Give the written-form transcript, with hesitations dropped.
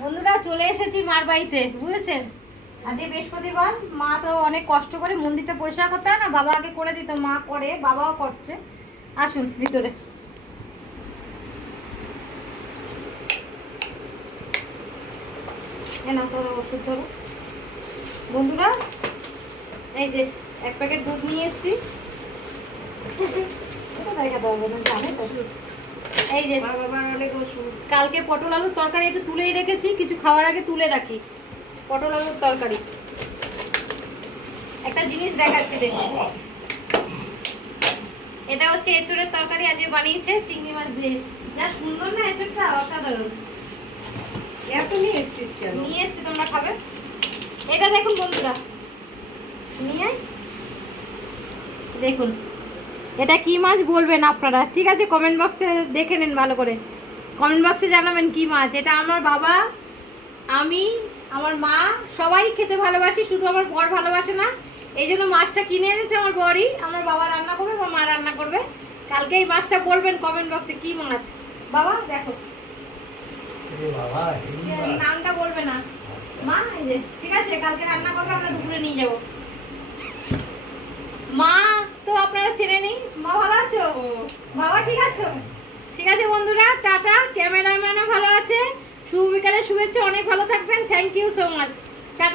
বন্ধুরা চলে এসেছি মার বাড়িতে, বুঝেছেন? আজকে বৃহস্পতিবার, মা তো অনেক কষ্ট করে মন্দিরটা পরিষ্কার করতে হয় না, বাবা আগে করে দিত, মা করে, বাবাও করছে। আসুন ভিতরে। নাও তোরা ওষুধ ধরো। বন্ধুরা এই যে এক প্যাকেট দুধ নিয়ে এসেছি, দেখাতে হবে না, জানে তো। এই যে অনেক ওষুধ। কালকে পটল আলুর তরকারি একটু তুলেই রেখেছি, কিছু খাওয়ার আগে তুলে রাখি। পটল আলুর তরকারি, একটা জিনিস দেখাচ্ছি দেখুন। এটা হচ্ছে এঁচড়ের তরকারি, আজকে বানিয়েছে চিংড়ি মাছ দিয়ে। যা সুন্দর না এঁচড়টা, অসাধারণ। এত নিয়ে এসেছিস কেন? নিয়ে এসেছি, তোমরা খাবে। এটা দেখুন বন্ধুরা, নিয়ে দেখুন এটা কি মাছ বলবেন আপনারা, ঠিক আছে? কমেন্ট বক্সে দেখে নেন ভালো করে, কমেন্ট বক্সে জানাবেন কি মাছ এটা। আমার বাবা, আমি, আমার মা সবাই খেতে ভালোবাসি, শুধু আমার বর ভালোবাসে না। এই জন্য মাছটা কিনে এনেছে আমার বরই। আমার বাবা রান্না করবে বা মা রান্না করবে। কালকে এই মাছটা বলবেন কমেন্ট বক্সে কি মাছ। বাবা দেখো, নামটা বলবে না মা। এই যে ঠিক আছে, কালকে রান্না করবে, আমরা দুপুরে নিয়ে যাবো। মা তো আপনারা চেনে নি। মা ভালো আছো? বাবা ঠিক আছো? ঠিক আছে বন্ধুরা, টাটা। ক্যামেরাম্যানও ভালো আছে। শুভ বিকালের শুভেচ্ছা, অনেক ভালো থাকবেন। Thank you so much.